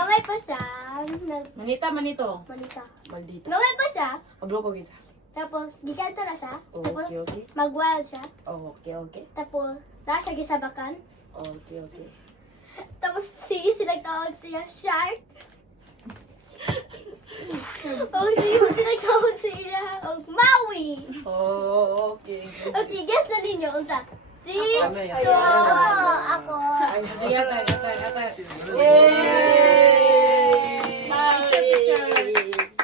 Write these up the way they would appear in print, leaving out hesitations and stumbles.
Gaway pa siya. Manita, manito. Manita. Maldita. Gaway pa siya. Pagloko kita. Tapos, gikanto na siya. Oh, Tapos, okay, okay. mag-wild siya. Oh, okay, okay. Tapos, na siya gisabakan. Okay, okay. Tapos, sige silang tawag siya, shark. O, sige silang tawag siya, Maui. Oh, okay. Okay, guess na ninyo, unsa? 3, 2, Ano yan? ako. Yata, yata, yata. Yay!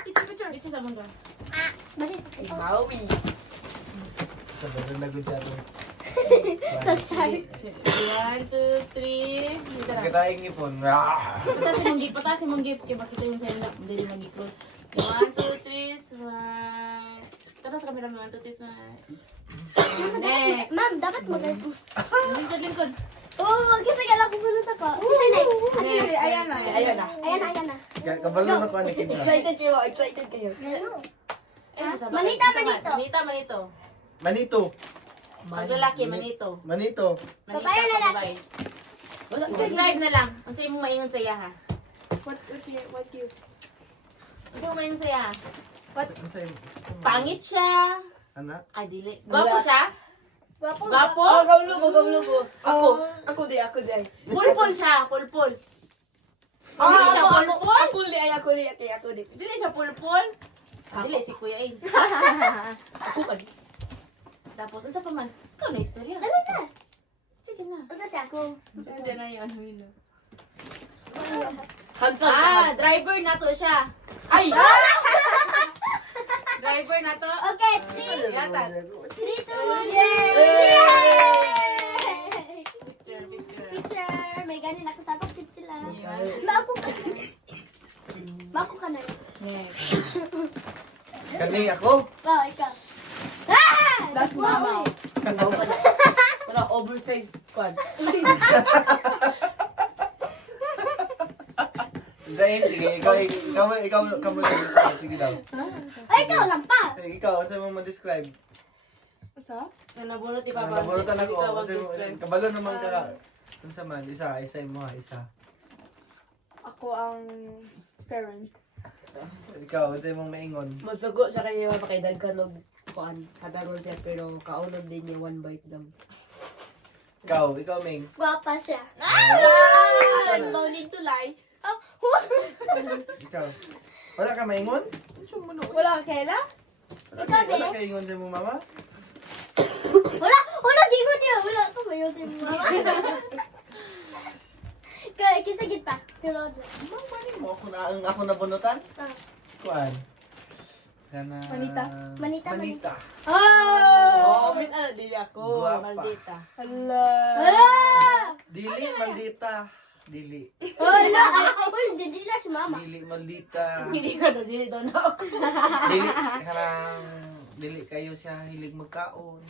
Picture, picture. Dito sa mundo. Bakit? Maui. Sa bagay na good siya to. Sa shark. 1, 2, 3. Dito na. Kataing ipon. Pataas yung manggip. Kaya makita yung sa inyo. Hindi yung manggip. 1, 2, 3, smile. Tapos sa camera mo, 1, 2, 3, smile. Next. Ma'am, dapat mag-arto. Lingkod, lingkod. Oh, kasi kailangan ko puno sa ko. Kasi next. Next. Ayan na. Ayan na. Ayan na. Kabalo na ko ni Kindra. Excited kayo, excited kayo. Manita, manito. Manita, manito. Manito. Pag lalaki, manito. Manito. Manita, Babae, pag lalaki. babae. Describe na lang. Ang sa'yo mong maingon sa iya, ha? What you? Ang sa'yo mong maingon sa iya, ha? Ano sa'yo? Pangit siya. Anak? Ay, dili. Gwapo siya. Gwapo. Gwapo. Oh, kablo ko. Ako di. Pulpul siya. Pulpul. Dili siya pulpul. Ako di. Dili siya pulpul. Dili si Kuya In. Ako pa. Tapos, ano pa man? Ikaw na istorya. Dali na. Sige na. Ito siya ako. Siya na yun. Handsome. Driver na to siya. Ay! Driver na to. Okay, 3, Yata. 3, 2, 1. Yay! Yay! Picture, picture. Picture. May ganin ako sa kapit sila. Yan. Maako ka. Maako ka na. Next. Kani ako? Oh, ikaw. Ah! That's mama. Wow. Wala, oversized squad. Zain, sige. Ikaw mo na-describe. Sige daw. Ay, ikaw lang pa. Ikaw, ano sa'yo mo ma-describe? Asa? Na nabunot ipabang. Nabunutan ako. Ikaw Ano sa'yo mo? mag-describe. Kabalo naman ka. Ano sa man? Isa mo ha. Isa. Ako ang parent. Ikaw, ano sa'yo mong maingon? Masugo sa kanya mapakaidag ka nog kuan. Kadaron siya pero kaunod din niya one bite lang. Ikaw, Ming. Gwapa siya. No need to lie. Ikaw. Wala ka maingon? Wala ka Kayla? Wala ka ingon sa'yo mo, mama? Wala, gingon niya. Wala ka ba yun sa mga? Kaya, kisagit pa. Tulad lang. Mo ako nabunutan? Ah. Kuan. Kana Manita. Manita. Oh, miss ano dili ako. Guwapa. Maldita. Hala. Ah! Dili maldita. Dili. Wala, ako. Hindi na si mama. Dili maldita. Dili na dili daw na ako. Dili karang dili kayo siya hilig magkaon.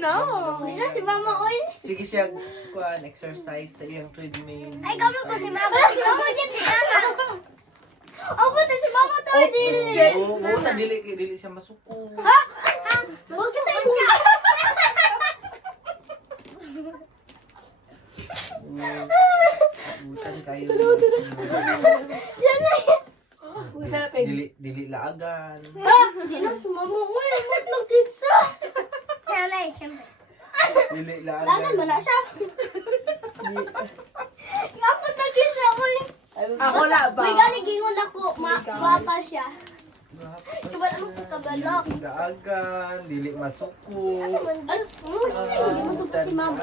No. Hindi na si mama, oy. Sige siya kuan exercise sa iyang treadmill. Ay, kamo pa si mama. Si mama dyan, si mama. Ako na si mama to, dili. Oo, muna dili siya masuko. Huwag ka sa inyo. Bukan kayo. Siya na yan. Wala kay. Dili laagan. Hindi na si mama, oy. Huwag ng pizza. Siya na, siyempre. Dili Lagan laagan. mo na siya. Ako na pizza, oy. Ako na ba? May galing gingon ako. Gwapa siya. Kabalo mo sa kabalo. Dili laagan, dili masuko. Hindi masubok si mama.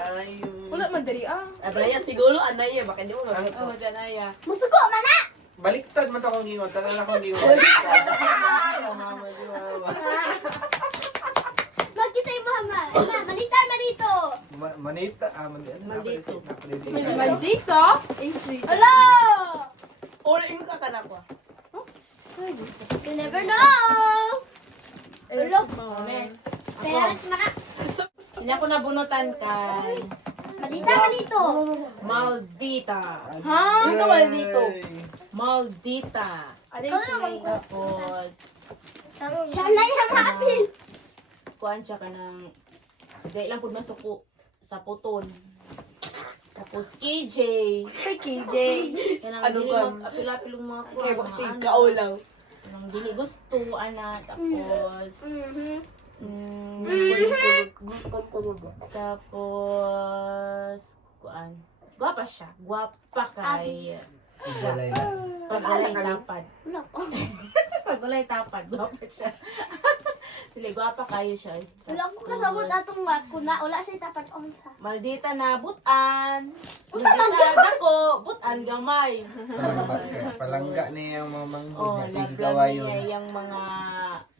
Wala man dali ah. Abraya siguro anay baka hindi mo Oh, mabito. dyan Aya. Musuko, mana! Baliktad man to akong gingon. Tagal akong gingon. Baliktad. Ay, mama, di mama. Magkisay mo, mama. Manita, manito. Manita. Maldito. Maldito? English. Hello! Ora imo ka kana ko. You never know. Hello? Next. Kaya, maka. Hindi ako nabunutan kay Manita, manito. Maldita. Ha? Ito maldito. Maldita. Ano Ikaw naman ko. Tapos, Siya na yung mapil. kuhan siya ka ng, dahil lang po masuko sa puton. Tapos KJ. Kay KJ. Kanang Ano dili ka? mag-apil-apil yung mga Kaya kuha. kasi kaulaw. Kanang dili gusto, ana. Tapos, tapos, kuan. Gwapa siya. Gwapa kay... Walay na. Pag walay tapad. Wala ko. Pag walay tapad, gwapa siya. Sili, gwapa kayo siya. Wala ko kasabot atong mat. Wala siya tapat onsa. Maldita na butan. Maldita dako, butan gamay. Palangga niya yung mga manghod Oh, niya. Sige naglan kawayon. niya yung mga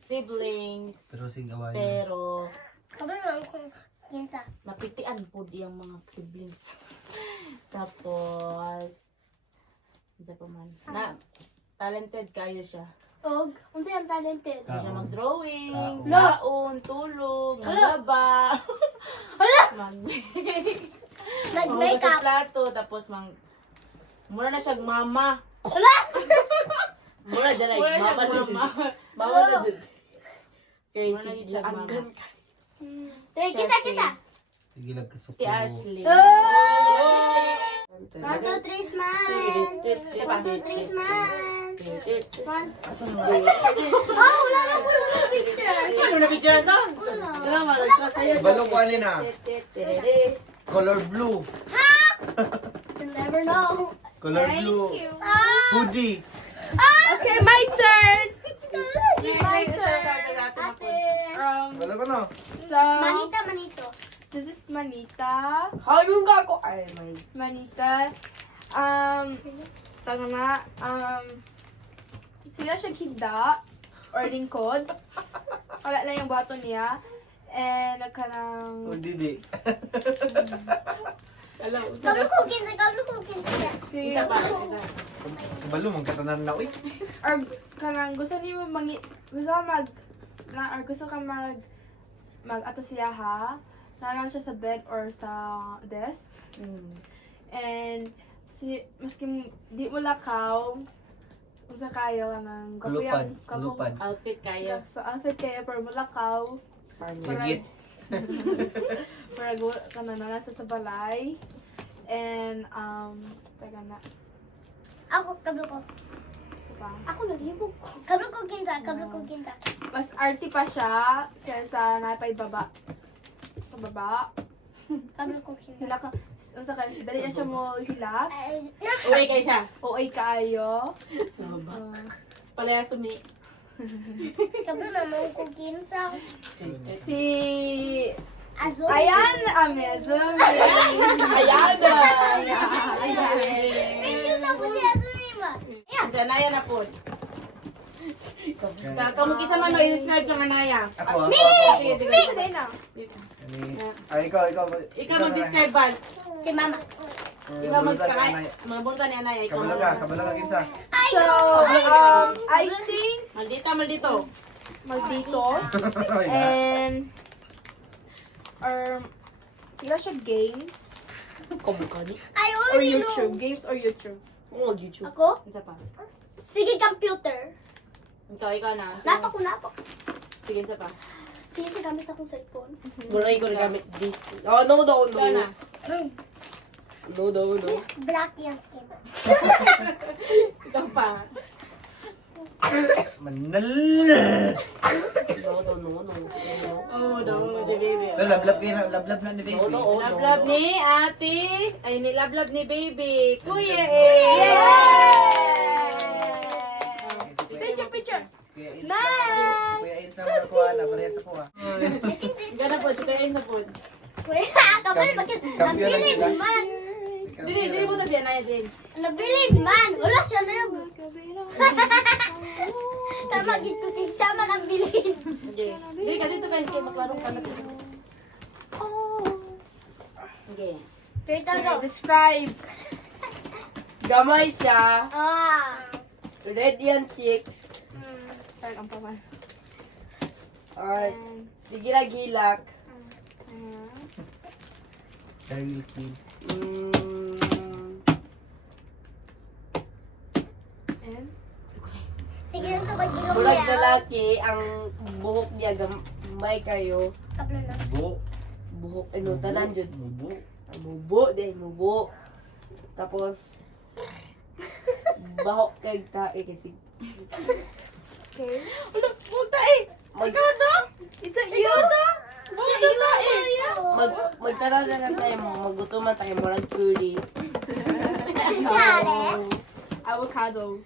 siblings. Pero sige kawayon. Pero, Sabi lang kung kinsa. mapitian po yung mga siblings. Tapos, isa pa man. Na, talented kayo siya. Og, unsa yung talented? Hindi siya Kaon. mag-drawing, Kaon. laon, tulog, maglaba. Mag-make. Nag-make sa up. plato, tapos mura na siya mama. Mura dyan ay Mura na mama na siya mama. dyan. Mama na dyan. Kaya Mura na si siya mama. Anggan. Kisa. Sige lang kasuko. Si Ashley. 1, 2, 3, smile. 1, 2, 3, smile. Asan mo? Oh, wala na ko ng picture. Ano na video na to? Balong ko ano na. Color blue. You'll never know. Color blue. Ah! Hoodie. Okay, my turn. My Ate. Balong ko na. So, Manito. this is Manita. Hayong ka ako. Ay, may. Manita. Tanga na. Sila siya kida or lingkod. Wala na yung bato niya. And nagkanang... Hoodie di. Kablo ko kinsa. Si... Isa pa. Balong mong katanan na. Uy. Or kanang gusto niyo gusto ka mag... or gusto ka mag-ato siya ha. Nalang siya sa bed or sa desk. And maski di mo lakaw, kung sa kayo ng Kulupad. Outfit kayo. sa outfit kayo pero mo lakaw Gigit. para kanana nasa sa balay. And teka na Ako, kablo ko. isa pa. Ako naglibog ko. Kablo ko kinsa. Mas arty pa siya kaysa napay baba sa baba. Kablo ko kinsa. Hilak ka unsa ka siya dali na siya mo hilak. Uwi kayo siya. OA kaayo. Palaya sumi. Kablo naman ko kinsa. Si Azul. Ayan, Amazon. Ayan na! Medyo na ko di Azul ma. Sa Naya na po. Kamu kisa man mag-describe ka Naya. Ako. Sige, sige. Sige na. Ay, ikaw. Ikaw mag-describe ba? Si mama. Ikaw mag-describe. Mga bunta ni Anaya. Ikaw Kabalaga kinsa. So, I think Maldito. maldito. And sila siya games Kamukha ni. I or already YouTube. know. Games or YouTube. Oo, YouTube. Ako? Isa pa. Sige, computer. Ikaw na. Napa ko. Sige, isa pa. Sige, siya gamit sa akong cellphone. Wala ko nagamit this. Oh, no. Ikaw na. No. Black yung skin. Ikaw pa. Manal. No. Oh, no, the baby. Lablab na ni baby. Lablab ni ate. Ay, nilablab ni baby. Kuya Picture. Nice. Kuya Ains na mga kuha na. Parehas ako ah. Gana po, sikayin sa po. Kuya, kapal bakit? Nabilin man. Dili mo to siya, Naya, din. Nabilin man. Wala siya na yung. Tama, gito kinsama ng bilin. Okay. Dili ka dito guys, kaya maklarong ka na. Okay. Turtle go. Describe. Gamay siya. Ah. Red yan cheeks. Turn ang paman. Alright. Sige hilak. Very clean. And Sige lang sa pag-ilong Bulag niya. lalaki, ang buhok niya gamay kayo. Kaplo na. Buo. Buhok, ano, tanan jud. Buo. mubo. Tapos, baho kay tae kasi. Okay. Wala, huwag tayo. Ikaw to? It's a you. Magtalaga na tayo mo. Magutuman tayo mo lang curly. Avocado.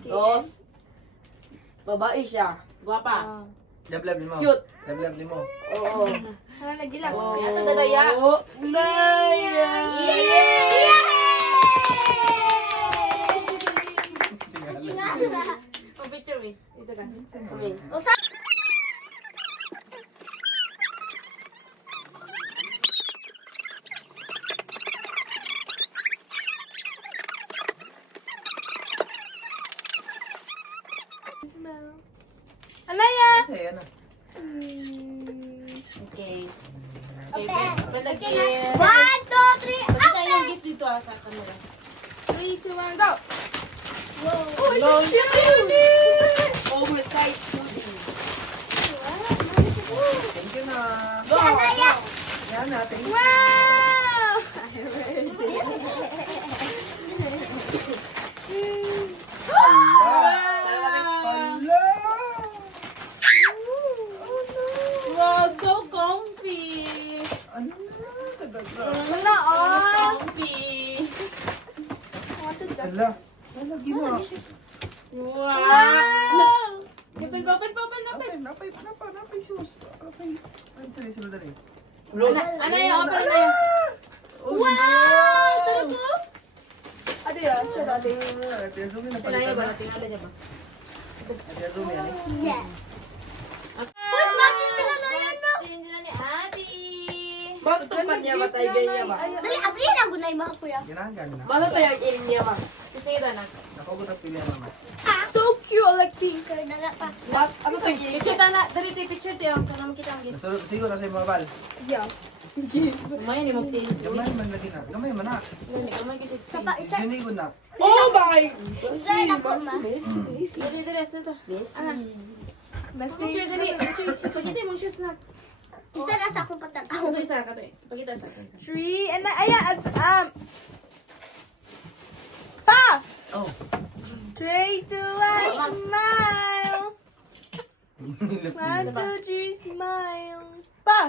Okay. Tapos, babae siya. Guwapa. Lablab ni mo. Cute. Lablab ni mo. Oo. Ano nagila? Oh, yata dadaya. Naya! Oh, picture me. Ito ka. Kami. Anaya! Kasi ano. Okay. Okay. Open the Okay gift. na. 1, 2, 3, Pakita yung open! gift dito sa camera. 3, 2, 1, go! Wow. Oh, it's a cute! Oversight. Thank you na. Go! Anaya! Yan na, thank you. Wow! Hala! Wow, so comfy. Ano na? Tagaga. Wala, oh! Comfy. Want to jump? Hala. Hala, gima. Wow. Open. Napay, sus. Napay. Ano sa'yo, sila dali? Ano yung open na yun? Wow! Talaga? Ate, sure, ate. Ate Azumi, Tinaya napalitan ba? na. Tinaya niya ba? Ate Azumi, ano? Yes. Put mami, sila na yan, no? Change na ni Ate. Matutupan niya ba tayo ganyan ba? Dali, abri na gunay mga kuya. Ginahan na. Mano tayo ang irin niya ba? Kasi kita na. Nakugot ang pilihan naman. So cute, like pink. Dala pa. Ano tayo irin Picture niya? ta na. Dali tayo picture tayo. Kaya makita ang gift. Nasulot siguro sa mga bal. Yes. Umay ni mo tayo. Gamay man lagi na. Gamay man na. Umay kasi. Sapa, isa. Junigod na. Oh my! Isa na po, ma. Dali, sento. Ana. Messy. Picture dali. Pakita mo shoes na. Isa na sa akong patanaw. Ito isa ka to eh. Pakita sa. 3, and ayan, Pa! Oh. 3, 2, 1, smile! 1, 2, 3, smile! Pa!